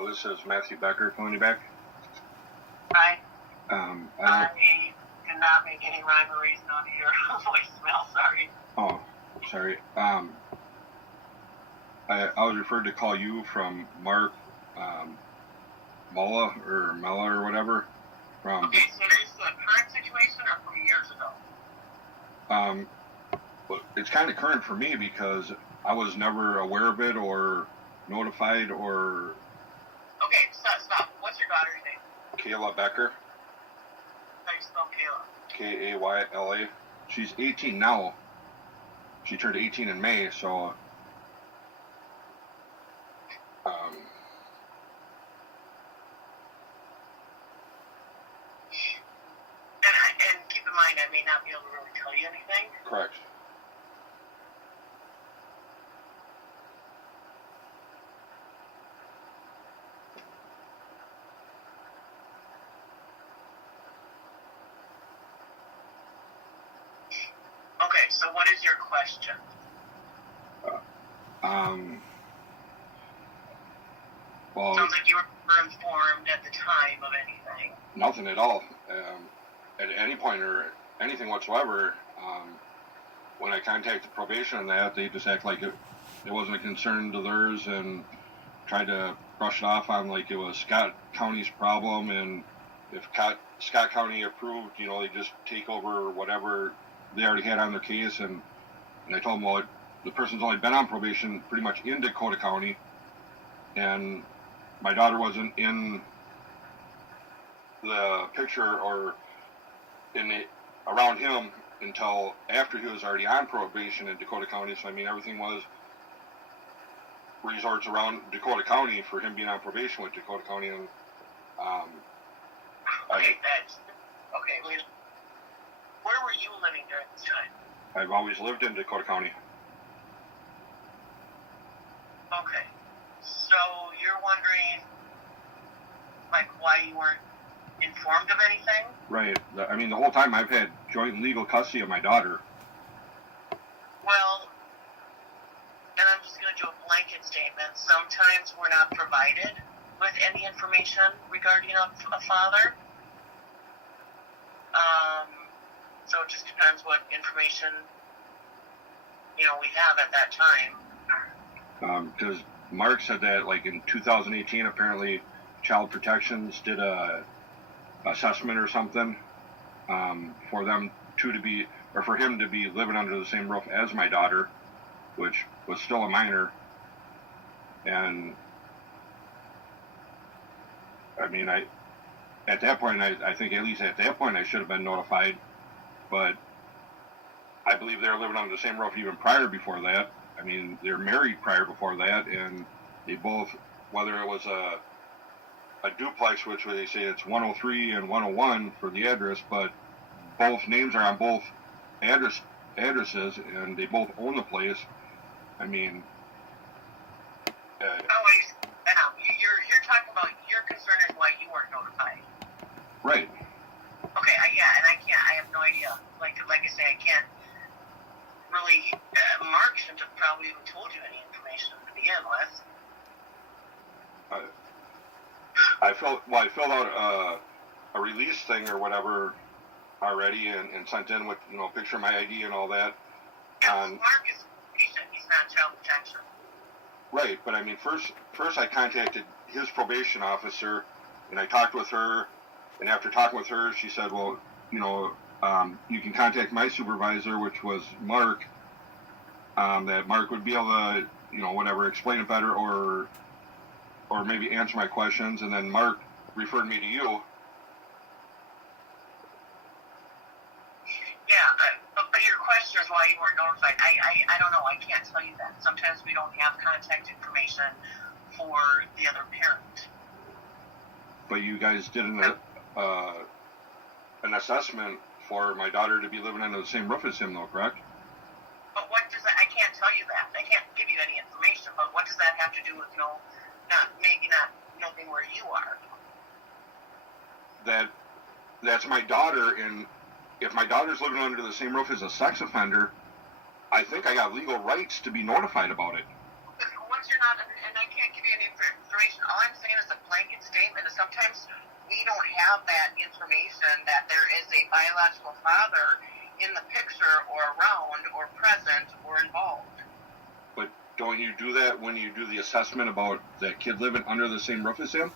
Hello, this is Matthew Becker calling you back. Hi. I cannot make any rhyme or reason on your voicemail, sorry. Oh, sorry. I was referred to call you from Mark Mella or whatever. Okay, so is this the current situation or from years ago? Well, it's kind of current for me because I was never aware of it or notified or... Okay, stop. What's your daughter's name? Kayla Becker. How do you spell Kayla? Kayla. She's 18 now. She turned 18 in May, so... And keep in mind, I may not be able to really tell you anything. Correct. Okay, so what is your question? Well, sounds like you were informed at the time of anything. Nothing at all. At any point or anything whatsoever. When I contacted probation on that, they just act like it wasn't a concern to theirs and tried to brush it off on like it was Scott County's problem, and if Scott County approved, they just take over whatever they already had on their case. And I told them, well, the person's only been on probation pretty much in Dakota County, and my daughter wasn't in the picture or around him until after he was already on probation in Dakota County. So, everything was resorts around Dakota County for him being on probation with Dakota County. And, okay, wait. Where were you living during this time? I've always lived in Dakota County. Okay. So, you're wondering, why you weren't informed of anything? Right. The whole time I've had joint legal custody of my daughter. Well, and I'm just going to do a blanket statement. Sometimes we're not provided with any information regarding a father. So it just depends what information, we have at that time. Because Mark said that, in 2018, apparently Child Protections did a assessment or something for them for him to be living under the same roof as my daughter, which was still a minor. And at that point, I think at least at that point I should have been notified, but I believe they were living under the same roof even prior before that. They were married prior before that, and they both, whether it was a duplex, which they say it's 103 and 101 for the address, but both names are on both addresses, and they both own the place. You're talking about your concern is why you weren't notified. Right. Okay, I have no idea. Like I say, I can't really, Mark shouldn't have probably even told you any information to begin with. I filled out a release thing or whatever already and sent in with, a picture of my ID and all that. Mark is patient, he's not child protection. Right, but first I contacted his probation officer, and I talked with her, and after talking with her, she said, well, you can contact my supervisor, which was Mark, that Mark would be able to, explain it better or maybe answer my questions. And then Mark referred me to you. Yeah, but your question is why you weren't notified. I don't know. I can't tell you that. Sometimes we don't have contact information for the other parent. But you guys did an assessment for my daughter to be living under the same roof as him, though, correct? But what does that? I can't tell you that. I can't give you any information. But what does that have to do with not knowing where you are? That's my daughter, and if my daughter's living under the same roof as a sex offender, I think I got legal rights to be notified about it. Once you're not, and I can't give you any information, all I'm saying is the biological father in the picture or around or present or involved. But don't you do that when you do the assessment about that kid living under the same roof as him?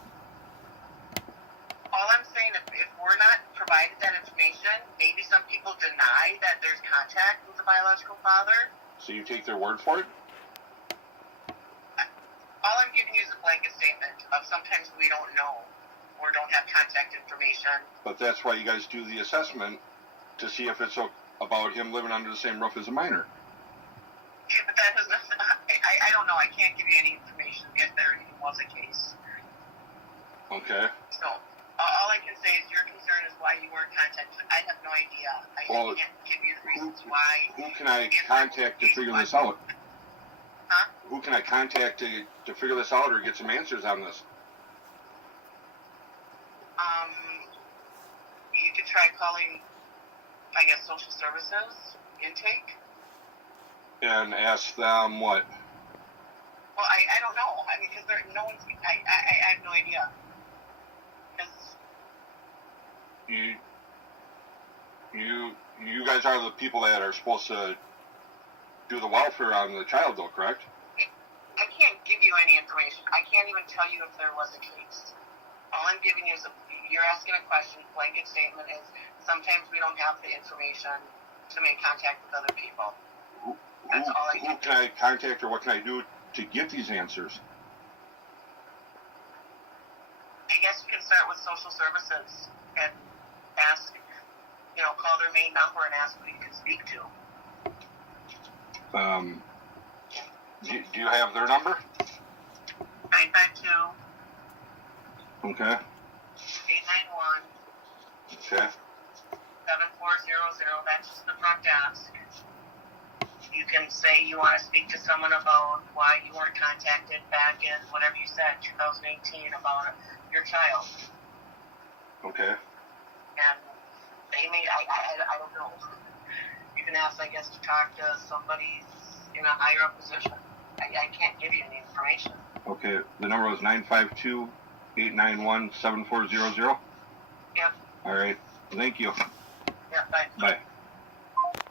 All I'm saying, if we're not provided that information, maybe some people deny that there's contact with the biological father. So you take their word for it? All I'm giving you is a blanket statement of sometimes we don't know or don't have contact information. But that's why you guys do the assessment to see if it's about him living under the same roof as a minor. Yeah, but that was I don't know. I can't give you any information if there even was a case. Okay. So all I can say is your concern is why you weren't contacted. I have no idea. I can't give you the reasons why. Who can I contact to figure this out? Huh? Who can I contact to figure this out or get some answers on this? You could try calling, I guess, social services intake. And ask them what? Well, I don't know. I mean, because no one's. I have no idea. Because you guys are the people that are supposed to do the welfare on the child, though, correct? I can't give you any information. I can't even tell you if there was a case. All I'm giving you is you're asking a question. Blanket statement is sometimes we don't have the information to make contact with other people. That's all I Who can I contact or what can I do to get these answers? I guess you can start with social services and ask, call their main number and ask who you can speak to. Do you have their number? 952. Okay. 891. Okay. 7400. That's just the front desk. You can say you want to speak to someone about why you weren't contacted back in whatever you said, 2018, about your child. Okay. And they may, I don't know. You can ask, I guess, to talk to somebody in a higher up position. I can't give you any information. Okay. The number was 952-891-7400? Yep. All right. Thank you. Yeah, bye. Bye.